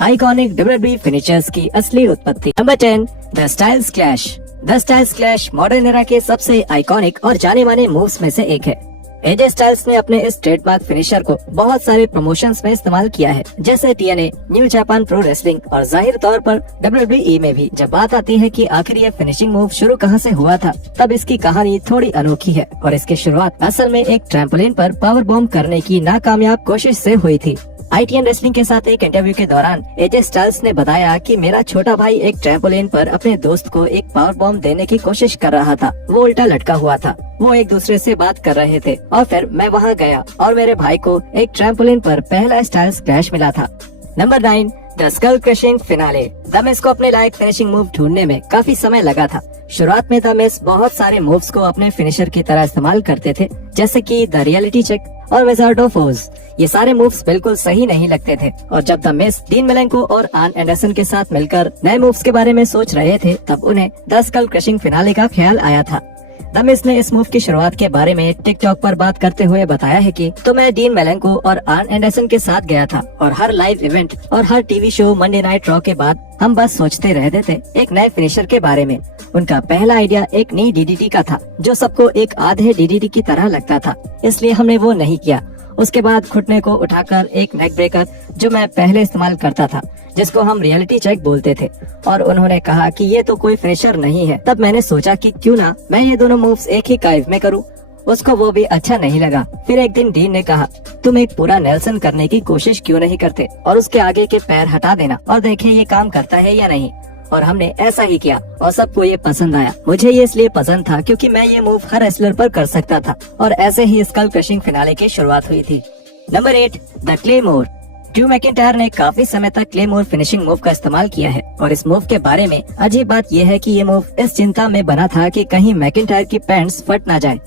Iconic WWE finishers की असली उत्पत्ति। Number 10, the styles clash. The styles clash modern era के सबसे आइकॉनिक और जाने माने मूव्स में से एक है। एजे स्टाइल्स ने अपने इस ट्रेडमार्क फिनिशर को बहुत सारे प्रमोशंस में इस्तेमाल किया है, जैसे TNA, new Japan pro wrestling और जाहिर तौर पर WWE में भी। जब बात आती है कि आखिर ये फिनिशिंग मूव शुरू कहां से हुआ था, तब इसकी कहानी थोड़ी अनोखी है और इसकी शुरुआत असल में एक ट्रैम्पोलिन पर पावर बॉम्ब करने की नाकामयाब कोशिश से हुई थी। ITN रेसलिंग के साथ एक इंटरव्यू के दौरान एजे स्टाइल्स ने बताया कि मेरा छोटा भाई एक ट्रैम्पोलिन पर अपने दोस्त को एक पावर बॉम्ब देने की कोशिश कर रहा था। वो उल्टा लटका हुआ था। वो एक दूसरे से बात कर रहे थे और फिर मैं वहाँ गया और मेरे भाई को एक ट्रैम्पोलिन पर पहला स्टाइल्स क्लैश मिला था। Number 9, the skull crushing finale. The Miz को अपने लायक फिनिशिंग मूव ढूंढने में काफी समय लगा था। शुरुआत में द मिज बहुत सारे मूव्स को अपने फिनिशर की तरह इस्तेमाल करते थे, जैसे कि द रियलिटी चेक और विजार्ड ऑफ ओज। ये सारे मूव्स बिल्कुल सही नहीं लगते थे और जब द मिज डीन मैलेंको और आन एंडरसन के साथ मिलकर नए मूव्स के बारे में सोच रहे थे, तब उन्हें द स्कल क्रशिंग फिनाले का ख्याल आया था। द मिज ने इस मूव की शुरुआत के बारे में टिकटॉक पर बात करते हुए बताया है कि तो मैं डीन मैलेंको और आन एंडरसन के साथ गया था और हर लाइव इवेंट और हर TV show Monday night Raw के बाद हम बस सोचते रहते थे एक नए फिनिशर के बारे में। उनका पहला आइडिया एक नई DDT का था जो सबको एक आधे DDT की तरह लगता था, इसलिए हमने वो नहीं किया। उसके बाद घुटने को उठाकर एक नेक ब्रेकर जो मैं पहले इस्तेमाल करता था, जिसको हम रियलिटी चेक बोलते थे, और उन्होंने कहा कि ये तो कोई फिनिशर नहीं है। तब मैंने सोचा कि क्यों ना मैं ये दोनों मूव्स एक ही काइव में करूं। उसको वो भी अच्छा नहीं लगा। फिर एक दिन डीन ने कहा, तुम एक पूरा नेल्सन करने की कोशिश क्यों नहीं करते और उसके आगे के पैर हटा देना और देखें ये काम करता है या नहीं। और हमने ऐसा ही किया और सबको ये पसंद आया। मुझे ये इसलिए पसंद था क्योंकि मैं ये मूव हर रेसलर पर कर सकता था और ऐसे ही स्कल क्रशिंग फिनाले की शुरुआत हुई थी। Number 8, the claymore. Drew McIntyre ने काफी समय तक क्लेमोर फिनिशिंग मूव का इस्तेमाल किया है और इस मूव के बारे में अजीब बात यह है कि ये मूव इस चिंता में बना था कि कहीं मैकिंटायर की पैंट्स फट ना जाए।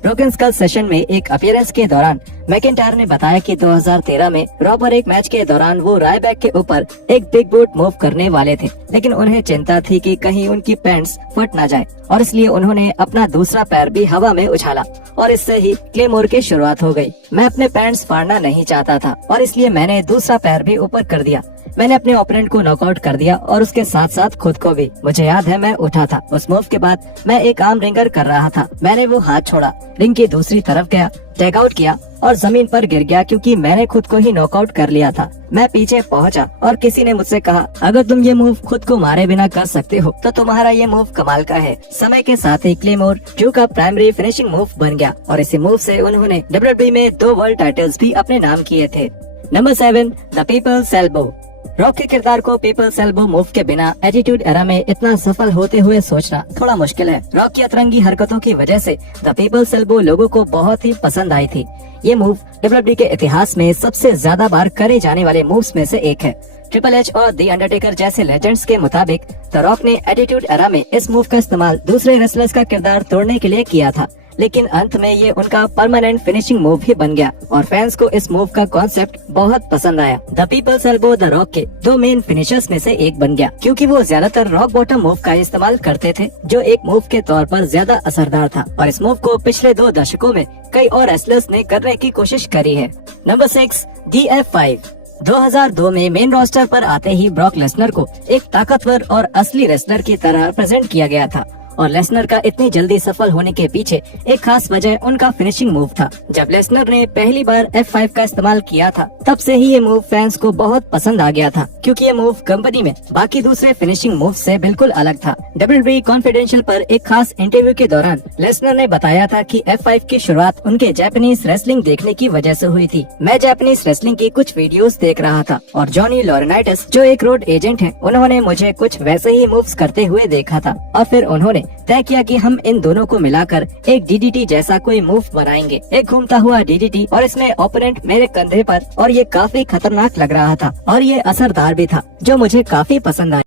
ब्रोकन स्कल सेशन में एक अपीयरेंस के दौरान मैकिंटायर ने बताया कि 2013 में रॉ पर एक मैच के दौरान वो रायबैक के ऊपर एक बिग बूट मूव करने वाले थे, लेकिन उन्हें चिंता थी कि कहीं उनकी पैंट्स फट ना जाए और इसलिए उन्होंने अपना दूसरा पैर भी हवा में उछाला और इससे ही क्लेमोर की शुरुआत हो गई। मैं अपने पैंट्स फाड़ना नहीं चाहता था और इसलिए मैंने दूसरा पैर भी ऊपर कर दिया। मैंने अपने ओपोनेंट को नॉकआउट कर दिया और उसके साथ साथ खुद को भी। मुझे याद है मैं उठा था। उस मूव के बाद मैं एक आर्म रिंगर कर रहा था। मैंने वो हाथ छोड़ा, रिंग की दूसरी तरफ गया, टैग आउट किया और जमीन पर गिर गया क्योंकि मैंने खुद को ही नॉकआउट कर लिया था। मैं पीछे पहुंचा और किसी ने मुझसे कहा, अगर तुम ये मूव खुद को मारे बिना कर सकते हो तो तुम्हारा ये मूव कमाल का है। समय के साथ ही क्लेमोर ड्रू का प्राइमरी फिनिशिंग मूव बन गया और इसी मूव से उन्होंने WWE में 2 वर्ल्ड टाइटल्स भी अपने नाम किए थे। Number 7, the people's elbow. Rock के किरदार को पीपल्स एल्बो मूव के बिना एटीट्यूड एरा में इतना सफल होते हुए सोचना थोड़ा मुश्किल है। रॉक की अतरंगी हरकतों की वजह से द पीपल्स एल्बो लोगों को बहुत ही पसंद आई थी। ये मूव WWE के इतिहास में सबसे ज्यादा बार करे जाने वाले मूव्स में से एक है। ट्रिपल एच और द अंडरटेकर जैसे लेजेंड्स के मुताबिक द रॉक ने एटीट्यूड एरा में इस मूव का इस्तेमाल दूसरे रेसलर्स का किरदार तोड़ने के लिए किया था, लेकिन अंत में ये उनका परमानेंट फिनिशिंग मूव ही बन गया और फैंस को इस मूव का कॉन्सेप्ट बहुत पसंद आया। The people's elbow the Rock के 2 मेन फिनिशर्स में से एक बन गया क्योंकि वो ज्यादातर रॉक बॉटम मूव का इस्तेमाल करते थे, जो एक मूव के तौर पर ज्यादा असरदार था और इस मूव को पिछले 2 दशकों में कई और रेसलर्स ने करने की कोशिश करी है। Number 6, DF5। 2002 में मेन रोस्टर पर आते ही ब्रॉक लेसनर को एक ताकतवर और असली रेसलर की तरह प्रेजेंट किया गया था और लेसनर का इतनी जल्दी सफल होने के पीछे एक खास वजह उनका फिनिशिंग मूव था। जब लेसनर ने पहली बार F5 का इस्तेमाल किया था, तब से ही ये मूव फैंस को बहुत पसंद आ गया था क्योंकि ये मूव कंपनी में बाकी दूसरे फिनिशिंग मूव से बिल्कुल अलग था। WWE कॉन्फिडेंशियल पर एक खास इंटरव्यू के दौरान लेसनर ने बताया था कि F5 की शुरुआत उनके जापानीज रेसलिंग देखने की वजह से हुई थी। मैं जापानीज रेसलिंग की कुछ वीडियोस देख रहा था और जॉनी लॉरेनाइटिस जो एक रोड एजेंट है, उन्होंने मुझे कुछ वैसे ही मूव्स करते हुए देखा था और फिर उन्होंने तय किया कि हम इन दोनों को मिलाकर एक DDT जैसा कोई मूव बनाएंगे, एक घूमता हुआ DDT, और इसमें ओपोनेंट मेरे कंधे पर, और ये काफी खतरनाक लग रहा था और ये असरदार भी था, जो मुझे काफी पसंद आया।